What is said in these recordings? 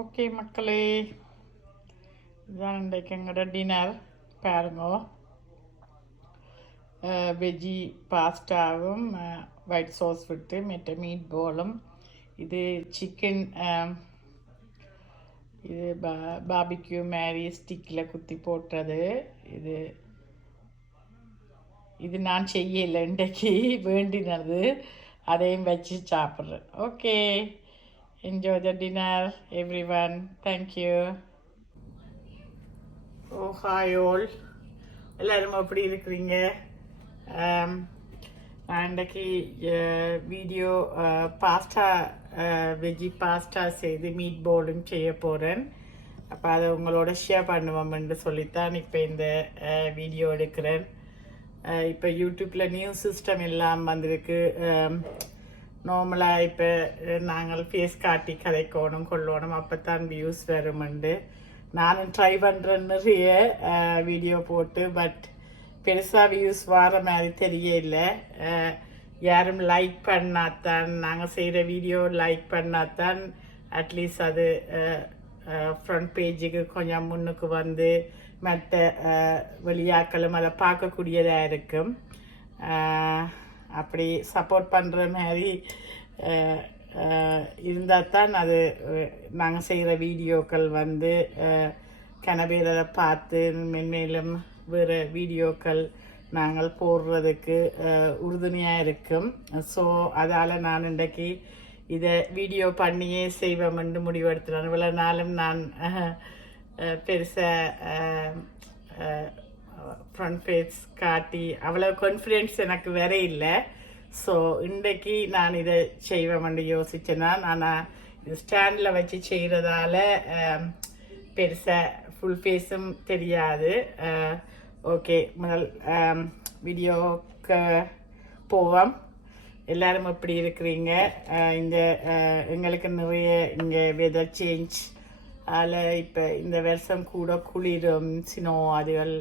Okay மக்களே, இதுதான் இன்றைக்கு எங்களோட டின்னர். பாருங்க, வெஜ்ஜி பாஸ்டாவும் ஒயிட் சாஸ் விட்டு மெட்ட மீட் போலும். இது சிக்கன், இது பாபிக்யூ மேரி ஸ்டிக்கில் குத்தி போட்டது. இது இது நான் செய்யலை, இன்றைக்கு வேண்டினது. அதையும் வச்சு சாப்பிட்றேன். Okay, enjoy the dinner everyone. Thank you. Oh, hi all. எல்லாரும் எப்படி இருக்கிறீங்க? நான் இன்றைக்கு வீடியோ பாஸ்டா, வெஜ்ஜி பாஸ்டா செய்து மீட் போலும் செய்ய போகிறேன். அப்போ அதை உங்களோட ஷேர் பண்ணுவோம்னு சொல்லித்தான் இப்போ இந்த வீடியோ எடுக்கிறேன். இப்போ யூடியூப்பில் நியூ சிஸ்டம் எல்லாம் வந்திருக்கு. நார்மலாக இப்போ நாங்கள் ஃபேஸ் காட்டி கதைக்கணும் கொள்ளணும், அப்போ தான் வியூஸ் வருமெண்டு நானும் ட்ரை பண்ணுறேன் நிறைய வீடியோ போட்டு. பட் பெருசாக வியூஸ் வர மாதிரி தெரியல. யாரும் லைக் பண்ணாதான், நாங்கள் செய்கிற வீடியோ லைக் பண்ணாதான் அட்லீஸ்ட் அது ஃப்ரண்ட் பேஜுக்கு கொஞ்சம் முன்னுக்கு வந்து மற்ற வெளியாக்களும் அதை பார்க்கக்கூடியதாக இருக்கும். அப்படி சப்போர்ட் பண்ணுற மாதிரி இருந்தால் தான் அது நாங்கள் செய்கிற வீடியோக்கள் வந்து கனபேர் அதை பார்த்து மென்மேலும் வேறு வீடியோக்கள் நாங்கள் போடுறதுக்கு உறுதுணையாக இருக்கும். ஸோ அதால் நான் இன்றைக்கு இதை வீடியோ பண்ணியே செய்வோம்னு முடிவெடுத்துறேன். இவ்வளோ நாளும் நான் பெருசாக ஃப்ரண்ட் பேஜ் காட்டி அவ்வளோ கான்ஃபிடென்ஸ் எனக்கு வேற இல்லை. ஸோ இன்றைக்கு நான் இதை செய்வேன் யோசிச்சேன்னா, நான் இது ஸ்டாண்டில் வச்சு செய்கிறதால பெருசாக ஃபுல் ஃபேஸும் தெரியாது. ஓகே, முதல் வீடியோக்கு போவோம். எல்லோரும் எப்படி இருக்கிறீங்க? இந்த எங்களுக்கு நிறைய இங்கே வெதர் சேஞ்ச் அதில் இப்போ இந்த வருஷம் கூட குளிரும், சினோ அதுகள்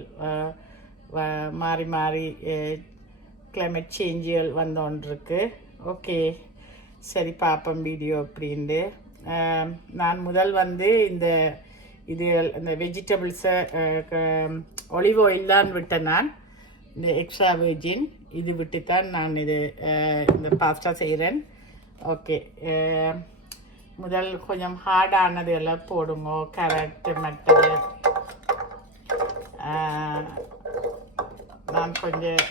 மாறி மாறி கிளைமேட் சேஞ்சுகள் வந்தோன்றிருக்கு. ஓகே, சரி பார்ப்போம் வீடியோ அப்படின்ட்டு. நான் முதல் வந்து இந்த வெஜிடபிள்ஸை ஒலிவ் ஆயில் தான் விட்டேன். நான் இந்த எக்ஸ்ட்ரா வெர்ஜின் இது விட்டு தான் நான் இந்த பாஸ்டா செய்கிறேன். ஓகே, முதல் கொஞ்சம் ஹார்டானது எல்லாம் போடுங்க. கேரட், மட்டது நான் கொஞ்சம்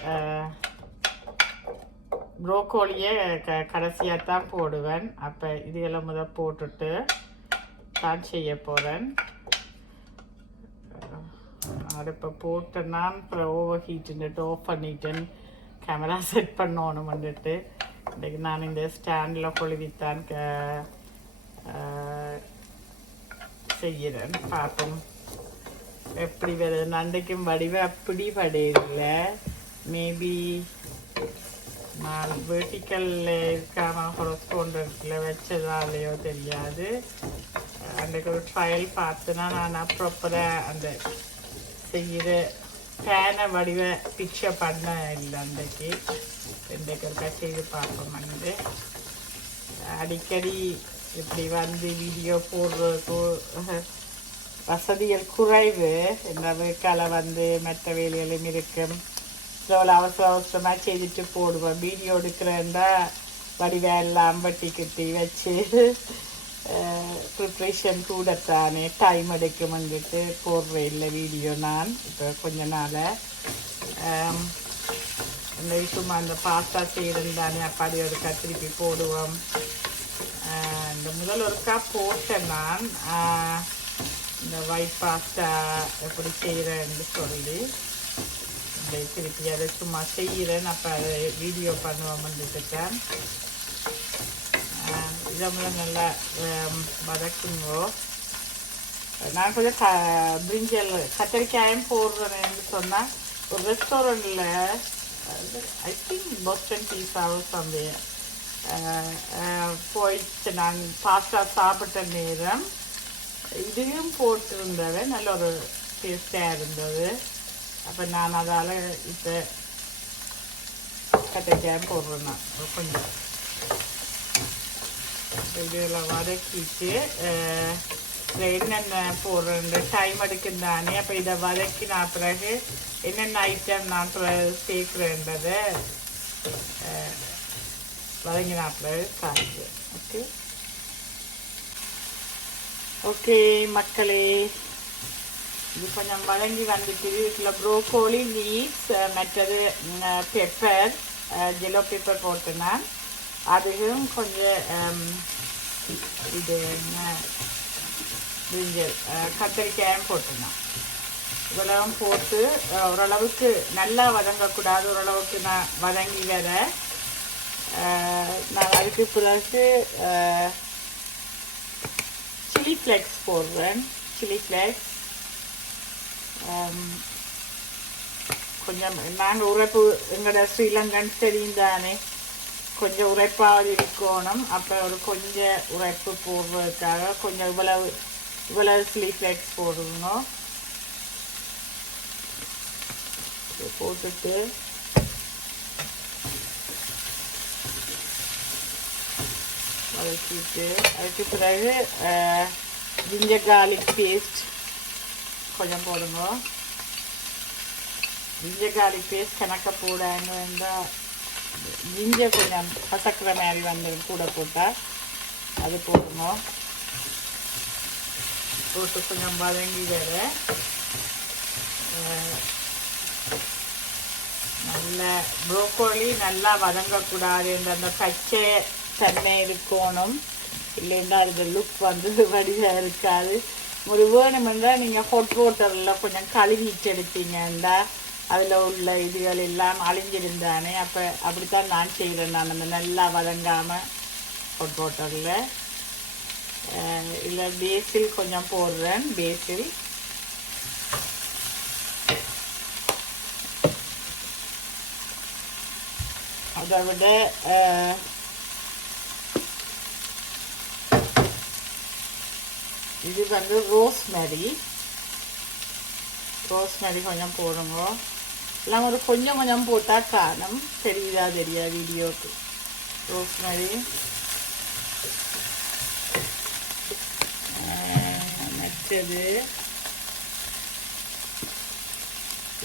ப்ரோக்கோலியை கடைசியாக தான் போடுவேன். அப்போ இது எல்லாம் முதல் போட்டுட்டு தான் செய்ய போகிறேன். அடுப்பை போட்டு நான் அப்புறம் ஓவர் ஹீட்டுன்னுட்டு ஆஃப் பண்ணிட்டேன். கேமரா செட் பண்ணணும் வந்துட்டு இன்றைக்கு நான் இந்த ஸ்டாண்டில் கொழுவித்தான் செய்கிறேன். பார்ப்போம் எப்படி வருது. நண்டைக்கும் வடிவ அப்படி வடையில்லை. மேபி நான் வெர்டிக்கலில் இருக்காம ஹொரஸ்கோண்டில் வச்சதாலேயோ தெரியாது. அன்றைக்கு ஒரு ட்ரையல் பார்த்துனா நான் ப்ராப்பராக அந்த செய்கிற பேனை வடிவ பிக்சர் பண்ண இல்லை. இன்றைக்கு ஒருக்கா செய்து பார்ப்போம். வந்து அடிக்கடி இப்படி வந்து வீடியோ போடுறதுக்கு வசதிகள் குறைவு. இந்த வீக்கால் வந்து மற்ற வேலைகளும் இருக்கும். அவசர அவசரமாக செய்துட்டு போடுவேன். வீடியோ எடுக்கிறேன்டா வடிவெல்லாம் வட்டி கட்டி வச்சு ப்ரிப்ரேஷன் கூடத்தானே டைம் எடுக்குமென்ட்டு போடுறேன் இல்லை வீடியோ. நான் இப்போ கொஞ்ச நாள் இந்த சும்மா அந்த பாஸ்தா செய்கிறேன் தானே, அப்பாடி ஒருக்கா திருப்பி போடுவோம். இந்த முதல் ஒருக்கா போட்டேன் நான் இந்த ஒயிட் பாஸ்தா எப்படி செய்கிறேன்னு சொல்லி திருப்பி அதை சும்மா செய்கிறேன். அப்போ அதை வீடியோ பண்ணுவோம்னுட்டுட்டேன். இதெல்லாம் நல்லா வதக்குங்கோ. நான் கொஞ்சம் பிரிஞ்சல் கத்திரிக்காயும் போடுறேன்னு சொன்னால் ஒரு ரெஸ்டாரண்ட்டில் ஐ திங்க் பாஸ்டன் பீஸாவும் சந்தைய போயிட்டு நான் பாஸ்தா சாப்பிட்ட நேரம் இதையும் போட்டிருந்தது. நல்ல ஒரு டேஸ்டாக இருந்தது. அப்போ நான் அதால் இப்போ கத்திரிக்காயும் போடுறேன். நான் கொஞ்சம் இதில் வதக்கிட்டு என்னென்ன போடுற டைம் எடுக்கும் தானே. அப்போ இதை வதக்கினா பிறகு என்னென்ன ஐட்டம் நான் சேர்க்குறேன்றதை வதங்கினா பிறகு காய்க்குவேன். ஓகே ஓகே மக்களே, இது கொஞ்சம் வதங்கி வந்துட்டு இதில் ப்ரோக்கோலி லீவ்ஸ் மற்றது பெப்பர் ஜெல்லோ பெப்பர் போட்டுனா அதுவும் கொஞ்சம் இது பிரிஞ்சல் கத்திரிக்காயும் போட்டுனா இவ்வளவும் போட்டு ஓரளவுக்கு நல்லா வதங்கக்கூடாது. ஓரளவுக்கு நான் வதங்கி வர நான் அதுக்கு பிறகு சில்லி ஃப்ளேக்ஸ் போடுறேன். சில்லி ஃப்ளேக்ஸ் கொஞ்சம் நாங்கள் உரைப்பு எங்களோட ஸ்ரீலங்கன் தெரியும் தானே, கொஞ்சம் உரைப்பாக இருக்கணும். அப்போ ஒரு கொஞ்சம் உரைப்பு போடுறதுக்காக கொஞ்சம் இவ்வளவு சில்லி ஃப்ளேக்ஸ் போடணும். போட்டுட்டு வதக்கிட்டு அதுக்கு பிறகு ஜிஞ்சர் கார்லிக் பேஸ்ட் கொஞ்சம் போடுங்க. ஜிஞ்சர் கார்லிக் பேஸ்ட் கணக்க போடாங்க வேண்டாம். ஜிஞ்சர் கொஞ்சம் கசக்கிற மாதிரி வந்து கூட போட்டால் அது போடுங்க. போட்டு கொஞ்சம் வதங்கி வேற நல்லா ப்ரோக்கோலி நல்லா வதங்கக்கூடாது. அந்த பச்சை தன்மை இருக்கணும், இல்லைன்னா அது லுக் வந்து வடிவாக இருக்காது. ஒரு வேணுமென்றால் நீங்கள் ஹாட் வாட்டரில் கொஞ்சம் கழுவிட்டு எடுத்தீங்கன்னா அதில் உள்ள இதுகள் எல்லாம் அழிஞ்சிருந்தானே. அப்போ அப்படித்தான் நான் செய்கிறேன். நான் அந்த நல்லா வதங்காமல் ஹாட் வாட்டரில் இல்லை பேசில் கொஞ்சம் போடுறேன். பேசில் அதை விட இது வந்து ரோஸ்மெரி கொஞ்சம் போடுங்க. எல்லாம் ஒரு கொஞ்சம் கொஞ்சம் போட்டால் காணும் தெரியுதா தெரியா வீடியோக்கு. ரோஸ்மெரி நச்சது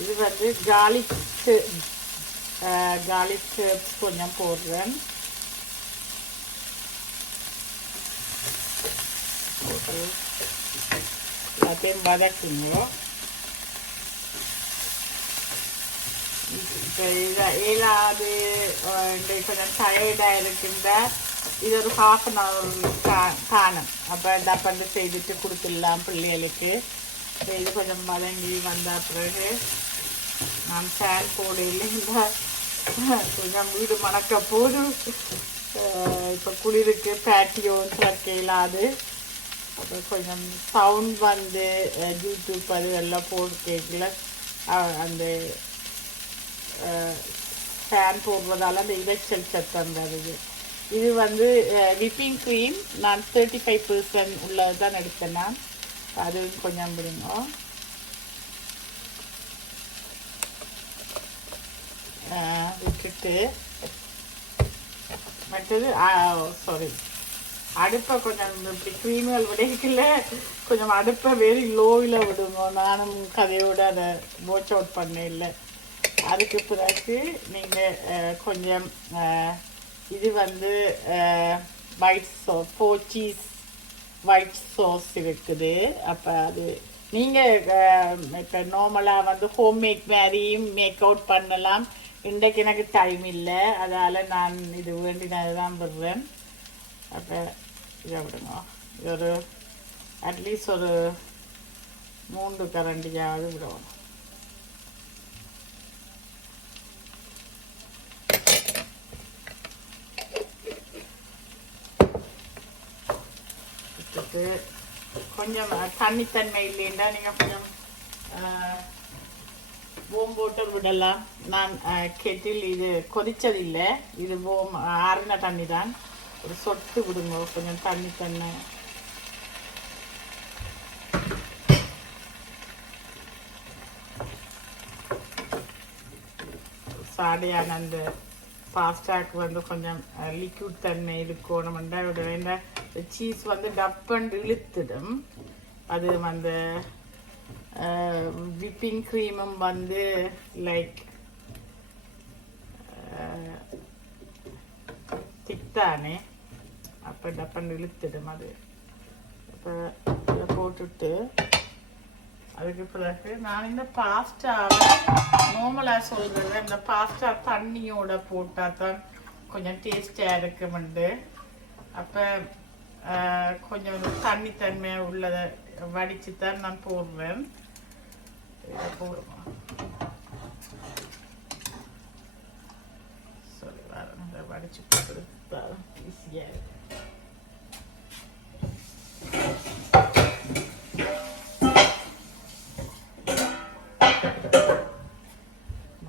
இது வந்து கார்லிக் ஹெர்ப்ஸ் கொஞ்சம் போடுறேன். போட்டு எல்லாத்தையும் வதக்குங்க. இப்போ இதை ஏழாவது கொஞ்சம் டயர்டாக இருக்குன்ற இது ஒரு ½ அன் ஹவர் காணும். அப்போ டப்பண்டு செய்துட்டு கொடுத்துடலாம் பிள்ளைகளுக்கு. இது கொஞ்சம் வதங்கி வந்த பிறகு நான் ஃபேன் போடல, கொஞ்சம் வீடு மணக்க போடு. இப்போ குளிருக்கு பேட்டியோன்னு திறக்கலாது. அப்புறம் கொஞ்சம் சவுண்ட் வந்து யூடியூப் அது எல்லாம் போட்டு கேட்கல. அந்த ஃபேன் போடுறதால அந்த இரைச்சல் சத்தம் வருது. இது வந்து விப்பிங் க்ரீம் நான் 35% உள்ளது தான் எடுத்தேன். நான் அதுவும் கொஞ்சம் விடுங்க. விட்டுட்டு மற்றது சாரி அடுப்பை கொஞ்சம் இப்படி க்ரீம்கள் விடைக்கல கொஞ்சம் அடுப்பை வெரி லோவில் விடுங்க. நானும் கதையோடு அதை வாட்ச் அவுட் பண்ண இல்லை. அதுக்கு பிறகு நீங்கள் கொஞ்சம் இது வந்து white sauce 4 cheese white sauce இருக்குது. அப்போ அது நீங்கள் இப்போ நார்மலாக வந்து ஹோம்மேட் மாதிரியும் மேக் அவுட் பண்ணலாம். இன்றைக்கு எனக்கு டைம் இல்லை, அதால் நான் இது வேண்டினது தான் விடுறேன். அப்போ இதை விடுங்க. இது ஒரு அட்லீஸ்ட் ஒரு 3 கரண்டியாவது விடுவோம். கொஞ்சம் தண்ணித்தன்மை இல்லைன்னா நீங்கள் கொஞ்சம் ஓம் போட்டு விடலாம். நான் கெட்டில் இது கொதிச்சதில்லை, இது ஓம் ஆறின தண்ணி தான். ஒரு சொட்டு விடுங்க கொஞ்சம் தண்ணி. சாடையான அந்த பாஸ்டாக்கு வந்து கொஞ்சம் லிக்விட் தன்மை இருக்கணும்னா விட வேண்டாம். சீஸ் வந்து டப்பண்டு இழுத்துடும். அது அந்த விப்பிங் க்ரீமும் வந்து லைக் திக்தானே, அப்போ டப்பன் இழுத்துடும் அது. அப்போ இதை போட்டுட்டு அதுக்கு பிறகு நான் இந்த பாஸ்டாவை நார்மலாக சொல்கிறது, இந்த பாஸ்டா தண்ணியோட போட்டால் தான் கொஞ்சம் டேஸ்டாக இருக்குமெண்டு. அப்போ கொஞ்சம் தண்ணித்தன்மையாக உள்ளதை வடித்து தான் நான் போடுவேன். இதை போடுவோம் சொல்லி வரேன், இதை வடித்து போட்டு ஈஸியாக.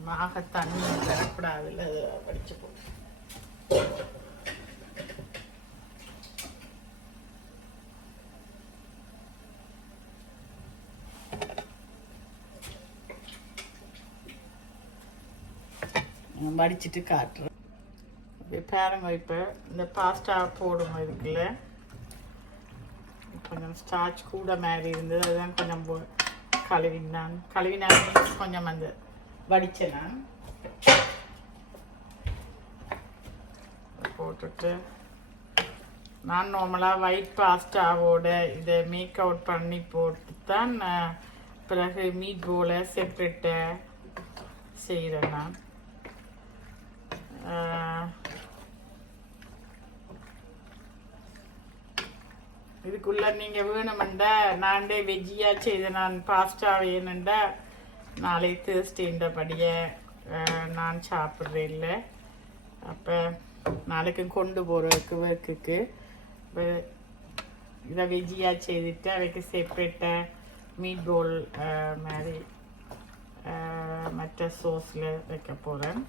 மாக தண்ணி வரக்கூடாதுல்ல, அதை வடித்து போட்டு வடிச்சிட்டு காட்டுறேன். பாருங்க, இப்போ இந்த பாஸ்டா போடும் இதுக்குள்ள கொஞ்சம் ஸ்டார்ச் கூட மாதிரி இருந்தது, அதுதான் கொஞ்சம் கழுவினான் கொஞ்சம் அந்த வடித்தேன் நான். போட்டுட்டு நான் நார்மலாக ஒயிட் பாஸ்டாவோட இதை மேக் அவுட் பண்ணி போட்டு தான் பிறகு மீட் போல செப்ரேட்டாக செய்கிறேன் நான். இதுக்குள்ள நீங்கள் வேணுமெண்டா நான்டே வெஜ்ஜியாக செய்த நான் பாஸ்டா வேணுண்டா நாளை தேர்ஸ்டேன்றபடியே நான் சாப்பிட்றேன் இல்லை. அப்போ நாளைக்கு கொண்டு போகிறதுக்கு ஒர்க்குக்கு இதை வெஜ்ஜியாக செய்துட்டு அதுக்கு செப்ரேட்டாக மீட் போல் மாதிரி மற்ற சோஸில் வைக்க போகிறேன்.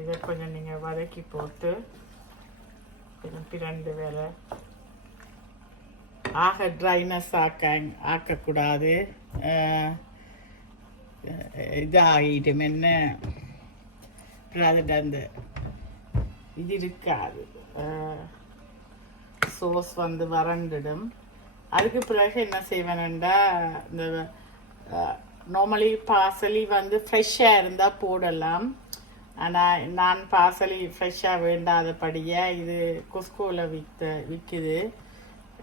இதை கொஞ்சம் நீங்கள் வதக்கி போட்டு கொஞ்சம் பிரண்டு வேலை ஆக ட்ரைனஸ் ஆக்கக்கூடாது. இதாகிடும் என்ன அதுட்டு அந்த இது இருக்காது, சோஸ் வந்து வறண்டுடும். அதுக்கு பிறகு என்ன செய்வேன்டா, இந்த நார்மலி பாசலி வந்து ஃப்ரெஷ்ஷாக இருந்தால் போடலாம். ஆனால் நான் பாசலி ஃப்ரெஷ்ஷாக வேண்டாதபடியே இது குஸ்கோவில் விற்குது.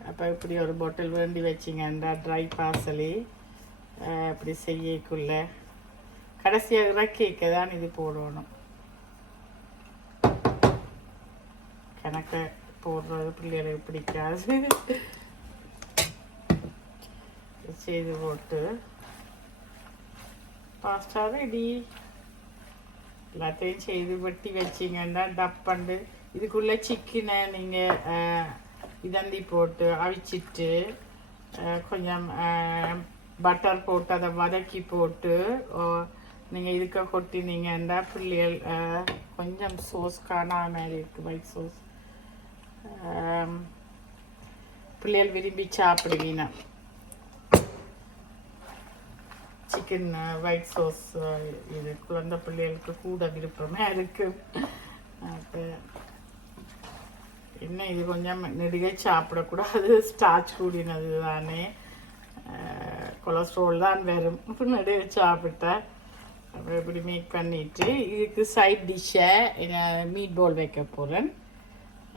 அப்போ இப்படி ஒரு பாட்டில் வேண்டி வச்சிங்கண்டா ட்ரை பாசலி இப்படி செய்யக்குள்ள கடைசியாக இறக்கிக்க தான் இது போடணும். கணக்கை போடுறது பிள்ளைகளுக்கு பிடிக்காது. செய்து போட்டு பாஸ்டா ரெடி. எல்லாத்தையும் செய்து வெட்டி வச்சிங்கன்னா டப்பண்டு இதுக்குள்ளே சிக்கனை நீங்கள் இதந்தி போட்டு அவிச்சிட்டு கொஞ்சம் பட்டர் போட்டு அதை வதக்கி போட்டு நீங்கள் இதுக்க கொட்டினீங்கன்னா பிள்ளைகள் கொஞ்சம் சோஸ் காணாத மாதிரி இருக்குது, ஒயிட் சோஸ் பிள்ளைகள் விரும்பி சாப்பிடுவீங்க. சிக்கன் ஒயிட் சோஸ் இது குழந்தை பிள்ளைகளுக்கு கூட விருப்பமே இருக்குது. அப்போ என்ன இது கொஞ்சம் நெடுகை சாப்பிடக்கூடாது, ஸ்டார்ச் கூடினது தானே, கொலஸ்ட்ரால் தான் வரும் நெடுகை சாப்பிட்டா. அப்புறம் இப்படி மேக் பண்ணிவிட்டு இதுக்கு சைட் டிஷ்ஷை மீட் பால் வைக்க போகிறேன்.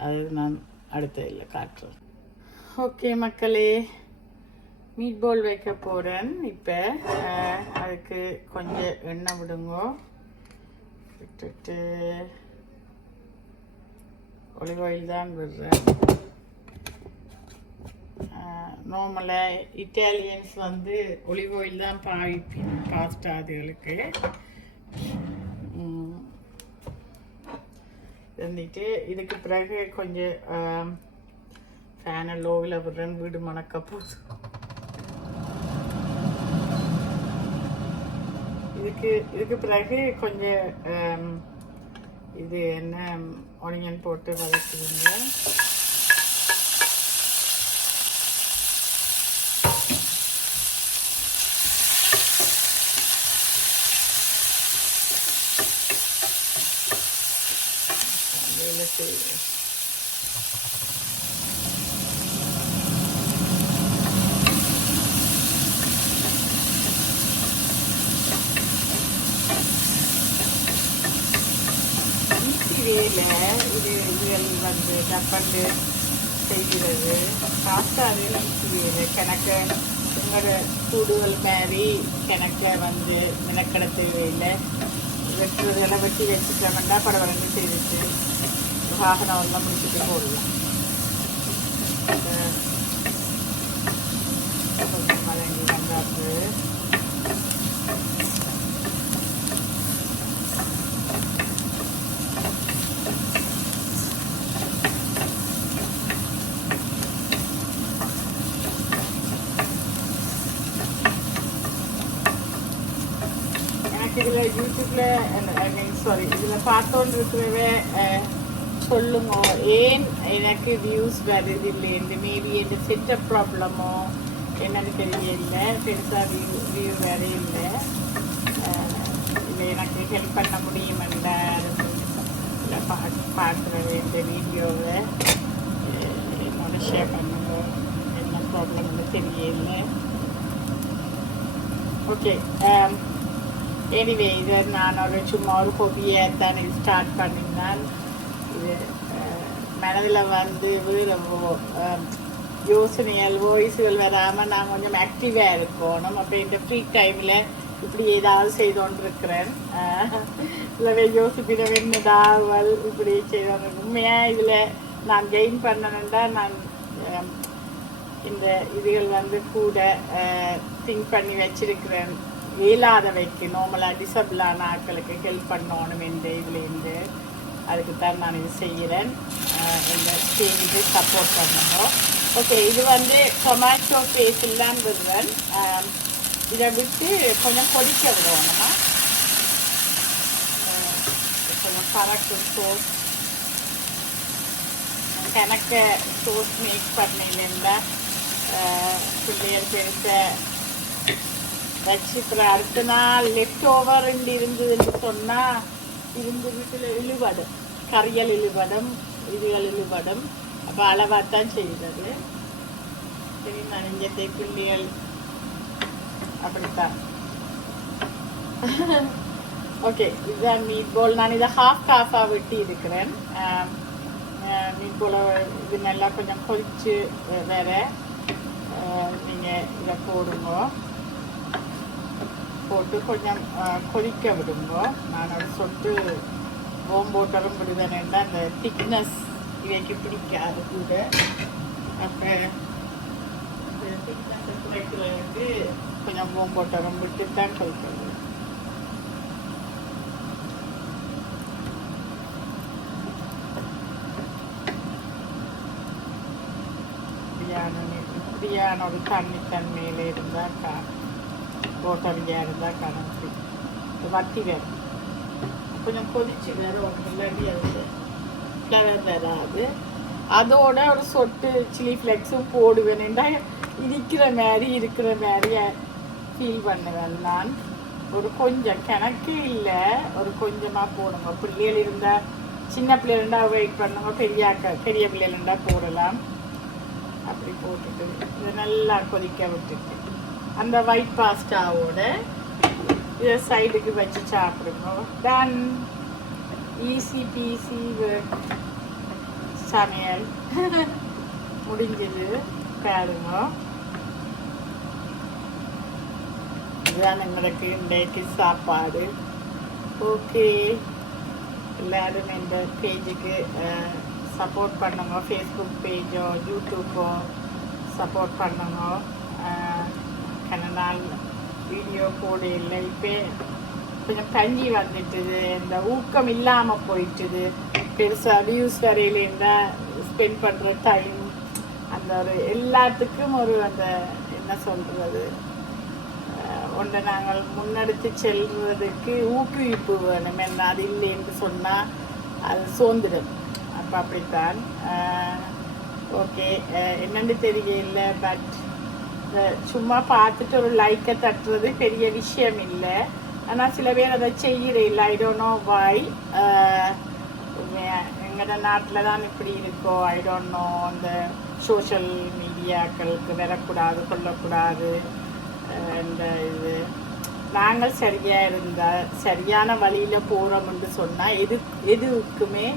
அது நான் அடுத்த இல்லை காட்டுறேன். ஓகே மக்களே, மீட் பால் வைக்க போகிறேன். இப்போ அதுக்கு கொஞ்சம் எண்ணெய் விடுங்க, விட்டுட்டு ஒலிவ் ஆயில் தான் விடுறேன். நார்மலாக இட்டாலியன்ஸ் வந்து ஒலிவ் ஆயில் தான் பாவிப்பேன் பாஸ்டா அதுகளுக்கு. இருந்துட்டு இதுக்கு பிறகு கொஞ்சம் ஃபேனை லோவில் விடுறேன், வீடு மணக்க போகுது. இதுக்கு பிறகு கொஞ்சம் இது என்ன ஆனியன் போட்டு வதக்குவீங்க. செய்யல. இதுகள் வந்து டப்பண்டு செய்கிறது பாஸ்தா அதெல்லாம் செய்யலை. கணக்கு உங்களோட கூடுதல் மாதிரி கணக்கில் வந்து மெனக்கடை தேவையில்லை. வெட்டுறதெல்லாம் வெட்டி வச்சுட்டோம்னா பரவாயில்ல செய்துட்டு ஹாஃப் அன் ஹவர்லாம் முடிச்சுட்டு போடலாம். கொஞ்சம் மதங்கி வந்தாச்சு. இதில் யூடியூப்பில் இதில் பார்த்தோன்னு இருக்கிறவே சொல்லுங்க ஏன் எனக்கு வியூஸ் வருது இல்லைன்னு. மேபி எந்த செட்டப் ப்ராப்ளமோ என்னன்னு தெரியல. பெருசாக வியூ வேற இல்லை. இதை எனக்கு ஹெல்ப் பண்ண முடியுமெண்டா பார்க்குற இந்த வீடியோவை என்னோட ஷேர் பண்ணுங்க. என்ன ப்ராப்ளம்னு தெரியல. ஓகே, எனிவே இதை நான் சும்மா ஒரு ஹொபியை தான் இது ஸ்டார்ட் பண்ணியிருந்தேன். இது மனதில் வந்து வேறு யோசனைகள் வாய்ஸுகள் வராமல் நான் கொஞ்சம் ஆக்டிவாக இருக்கணும். அப்போ இந்த ஃப்ரீ டைமில் இப்படி ஏதாவது செய்தோன்னு இருக்கிறேன். இல்லை யோசிப்பிட வேணுதாவல் இப்படி செய்தோன்னு. உண்மையாக இதில் நான் கெயின் பண்ணணுன்னா நான் இந்த இதுகள் வந்து கூட திங்க் பண்ணி வச்சிருக்கிறேன். இயலாதவைக்கு நார்மலாக டிசபிளான ஆட்களுக்கு ஹெல்ப் பண்ணணும் இந்த இதுலேருந்து. அதுக்கு தான் நான் இது செய்கிறேன். இந்த பேஜுக்கு சப்போர்ட் பண்ணணும். ஓகே, இது வந்து டொமேட்டோ பேஸ்ட் இல்லாமல் விடுவேன். இதை விட்டு கொஞ்சம் கொதிக்க விடுவோம்னா கொஞ்சம் பறக்கு சோஸ் கணக்க சோஸ் மேக் பண்ணிலேருந்தா பிள்ளைகள் பெருச வச்சு அடுத்த நாள் லெஃப்ட் ஓவர் இருந்ததுன்னு சொன்னால் இருந்து வீட்டில் இழுபடும், கறியல் இழுபடும், இதுகள் இழுபடும். அப்போ அளவாக தான் செய்கிறது. சரி, நனைஞ்சத்தை பிள்ளைகள் அப்படித்தான். ஓகே, இதுதான் மீட் போல். நான் இதை ஹாஃபாக வெட்டி இருக்கிறேன். மீட் போல் இது நல்லா கொஞ்சம் கொதிச்சு வேற நீங்கள் இதை போட்டு கொஞ்சம் கொதிக்க விடுங்க. நான் ஒரு சொட்டு ஓம்போட்டரும் விடுதேன்னா அந்த திக்னஸ் இவைக்கு பிடிக்காது கூட. அப்போ திக்னஸ் குறைக்கிறதுக்கு கொஞ்சம் ஓம்போட்டரும் விட்டு தான் கொதிக்கிறது. இப்படியான ஒரு தன்மையில் இருந்தால் ரோட்டரியாக இருந்தால் கணக்கு வட்டி வேறு கொஞ்சம் கொதிச்சு வேறு ஒன்று இல்லாட்டி அது ஃப்ளவர் வராது. அதோட ஒரு சொட்டு சில்லி ஃப்ளெக்ஸும் போடுவேன்டா இருக்கிற மாதிரி ஃபீல் பண்ணுவேன் நான். ஒரு கொஞ்சம் கணக்கு இல்லை, ஒரு கொஞ்சமாக போடுங்க. பிள்ளைகள் இருந்தால் சின்ன பிள்ளைகள் இருந்தால் வெயிட் பண்ணுங்க, பெரிய பிள்ளைகள் இருந்தால் போடலாம். அப்படி போட்டுட்டு இதை நல்லா கொதிக்க விட்டுட்டு அந்த ஒயிட் பாஸ்டாவோட இதை சைடுக்கு வச்சு சாப்பிடுங்க. டன், ஈஸி பீஸி சமையல் முடிஞ்சது. பாருங்க, இதுதான் எங்களுக்கு இன்றைக்கு சாப்பாடு. ஓகே, எல்லாரும் இந்த பேஜுக்கு சப்போர்ட் பண்ணுங்க. ஃபேஸ்புக் பேஜோ யூடியூப்போ சப்போர்ட் பண்ணுங்க. கன நாள் வீடியோ போட இல்லை. இப்போ கொஞ்சம் தங்கி வந்துட்டுது, இந்த ஊக்கம் இல்லாமல் போயிட்டுது. பெருசாக வியூஸ் வரையில இருந்தால் ஸ்பெண்ட் பண்ணுற டைம் அந்த ஒரு எல்லாத்துக்கும் ஒரு அந்த என்ன சொல்கிறது ஒன்றை நாங்கள் முன்னெடுத்து செல்வதற்கு ஊக்குவிப்பு வேணும். என்ன அது இல்லைன்னு சொன்னால் அது சோர்ந்துடும். அப்போ அப்படித்தான். ஓகே, என்னென்னு தெரியல. பட் சும்மா பார்த்துட்டு ஒரு லைக்கை தட்டுறது பெரிய விஷயம் இல்லை. ஆனால் சில பேர் அதை செய்கிறேன். ஐ டோன்ட் நோ வாய். எங்களோட நாட்டில் தான் இப்படி இருக்கோ ஐ டோன்ட் நோ. அந்த சோஷியல் மீடியாக்களுக்கு வரக்கூடாது, கொள்ளக்கூடாது, இந்த இது நாங்கள் சரியாக இருந்தால் சரியான வழியில் போகிறோம்னு சொன்னால் எதுக்குமே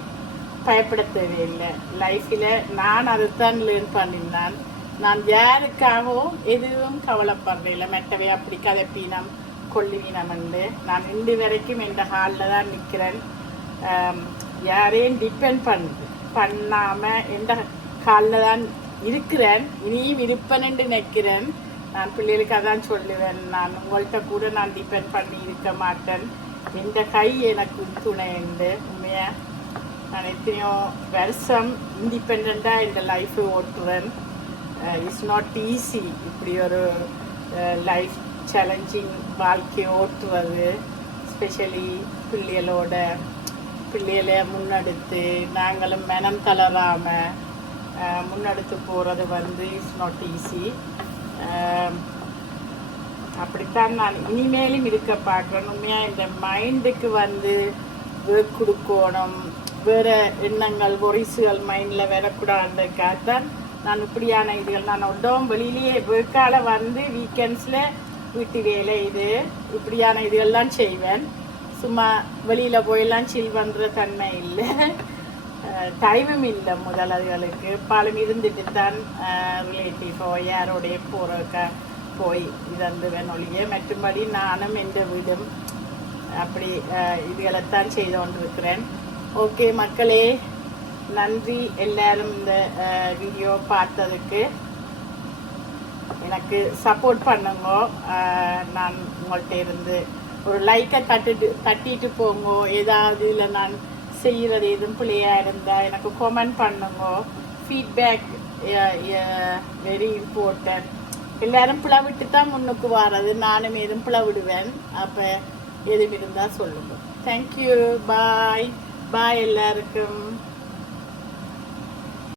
பயப்பட தேவையில்லை. லைஃப்பில் நான் அதைத்தான் லேர்ன் பண்ணியிருந்தேன். நான் யாருக்காகவும் எதுவும் கவலைப்படுறதில்லை. மெட்டவே அப்படி கதைப்பினம் கொள்ளுவினம்ண்டு நான் இன்று வரைக்கும் எந்த ஹாலில் தான் நிற்கிறேன். யாரையும் டிபெண்ட் பண்ணாமல் எந்த காலில் தான் இருக்கிறேன். இனியும் இருப்பேன்னு நினைக்கிறேன். நான் பிள்ளைகளுக்கு அதான் சொல்லுவேன், நான் உங்கள்கிட்ட கூட நான் டிபெண்ட் பண்ணி இருக்க மாட்டேன். எந்த கை எனக்கு துணை உண்டு. உண்மையாக நான் எத்தனையோ வருஷம் இண்டிபெண்ட்டாக இந்த லைஃப்பை ஓட்டுவேன். இட்ஸ் நாட் ஈஸி இப்படி ஒரு லைஃப் சேலஞ்சிங் வாழ்க்கையை ஓட்டுவது. ஸ்பெஷலி பிள்ளைகளை முன்னெடுத்து நாங்களும் மனம் தளராமல் முன்னெடுத்து போகிறது இட்ஸ் நாட் ஈஸி. அப்படித்தான் நான் இனிமேலும் இருக்க பார்க்குறேன். உண்மையாக இந்த மைண்டுக்கு ஒர்க் கொடுக்கணும், வேறு எண்ணங்கள் ஒரிசுகள் மைண்டில் வரக்கூடாதுக்காகத்தான் நான் இப்படியான இதுகள் நான் ஒன்றும் வெளியிலேயே ஒர்க்கால் வீக்கெண்ட்ஸில் வீட்டு வேலை இப்படியான இதுகள்லாம் செய்வேன். சும்மா வெளியில் போயெல்லாம் சில் பண்ணுற தன்மை இல்லை, டைமும் இல்லை முதலாளிகளுக்கு. பாலும் இருந்துட்டு தான் ரிலேட்டிவோ யாரோடைய போய் இதந்துவேன் ஒழிய மற்றும்படி நானும் எந்த வீடும் அப்படி இதுகளைத்தான் செய்து கொண்டிருக்கிறேன். ஓகே மக்களே, நன்றி எல்லாரும் இந்த வீடியோ பார்த்ததுக்கு. எனக்கு சப்போர்ட் பண்ணுங்க. நான் உங்கள்கிட்ட இருந்து ஒரு லைக்கை தட்டிட்டு போங்க. ஏதாவது இல்லை நான் செய்கிறது எதுவும் பிள்ளையாக இருந்தால் எனக்கு கமெண்ட் பண்ணுங்க. Feedback very important. எல்லாரும் பிளவிட்டு தான் முன்னுக்கு வர்றது. நானும் எதுவும் பிளவிடுவேன். அப்போ எதுவும் இருந்தால் சொல்லுங்கள். தேங்க்யூ. பாய் எல்லாருக்கும்.